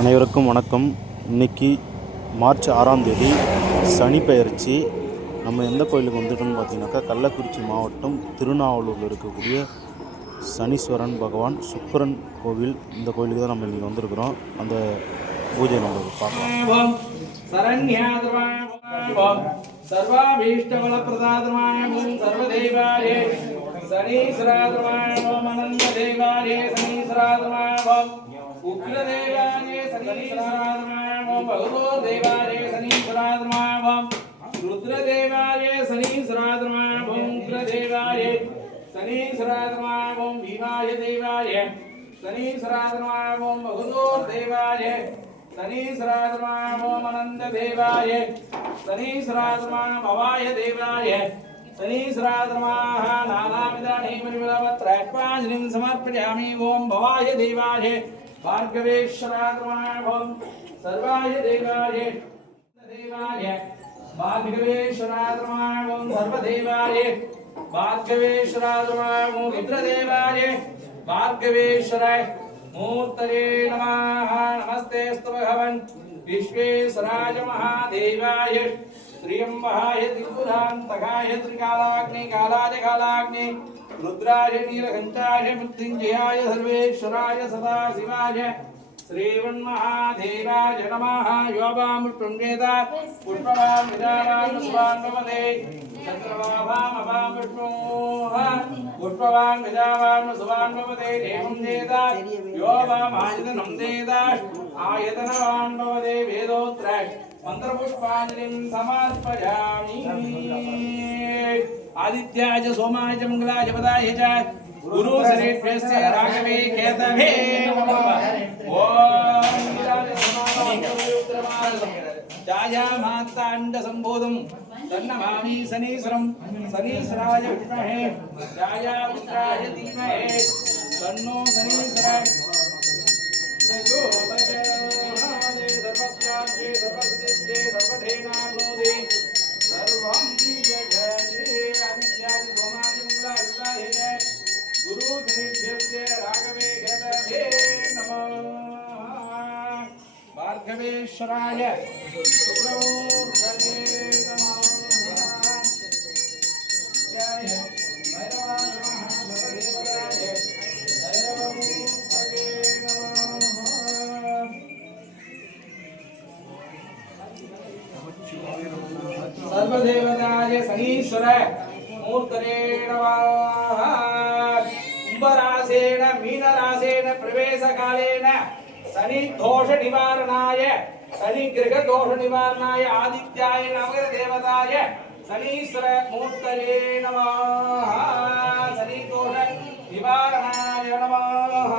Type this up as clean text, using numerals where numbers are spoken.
அனைவருக்கும் வணக்கம். இன்றைக்கி மார்ச் 6ஆம் தேதி சனி பெயர்ச்சி. நம்ம எந்த கோயிலுக்கு வந்துட்டோம்னு பார்த்தீங்கன்னாக்கா, கள்ளக்குறிச்சி மாவட்டம் திருநாவலூரில் இருக்கக்கூடிய சனீஸ்வரன் பகவான் சுக்கிரன் கோவில். இந்த கோயிலுக்கு தான் நம்ம இன்றைக்கி வந்திருக்கிறோம். அந்த பூஜை நம்ம பார்க்கலாம். उग्रदेवाय शनीश्वराय भगवदेवाय शनीश्वराय रुद्रदेवाय शनीश्वराय उग्रदेवाय शनीश्वराय भीमाय देवाय शनीश्वराय भगवदेवाय शनीश्वराय अनंतदेवाय शनीश्वराय भवाय देवाय शनीश्वराय नानाविधानिमनिमलवत्रैष्पाञ्जलिं समर्पयामि। ओं भवाय देवाय भार्गवेश्वराय सर्वाय देवाय देवाय भार्गवेश्वराय सर्वदेवाय भार्गवेश्वराय रुद्रदेवाय भार्गवेश्वराय मूर्तये नमः। नमस्तेस्तु भगवन् विश्वेश्वराय महादेवाय त्र्यंबकाय त्रिपुरान्तकाय त्रिकालाग्नि कालाय कालाग्नि रुद्राय नीलकण्ठाय मृत्युञ्जयाय सर्वेश्वराय सदाशिवाय श्रीमन्महादेवाय नमः। योगामृतं वेद पुष्पवान् विदावान् सुवान् भवते चन्द्रभावामवां विष्णोः पुष्पवान् विदावान् सुवान् भवते देवं वेद योगामायतनं वेद आयतनवान् भवते वेदोत्र मंत्रपुष्पांजलिं समर्पयामि। आदित्याय च सोमाय च मंगलाय च पदाय च गुरु शरीरस्य राघवे केतवे नमः। ओम जाया मातांड संबोधं तन्नमामि शनीश्वरं शनीश्वराय विद्महे जाया पुत्राय धीमहि तन्नो शनीश्वरः भार्गवेश्वराय सर्वदेवताय शनीश्वर मूर्तये नमः। कुंभरासेन मीनरासेन प्रवेशकालेन शनि दोष निवारणाय शनि ग्रह दोष निवारणाय आदित्याय नमः देवताय शनीश्वर मूर्तये नमः। शनि दोष निवारणाय नमः।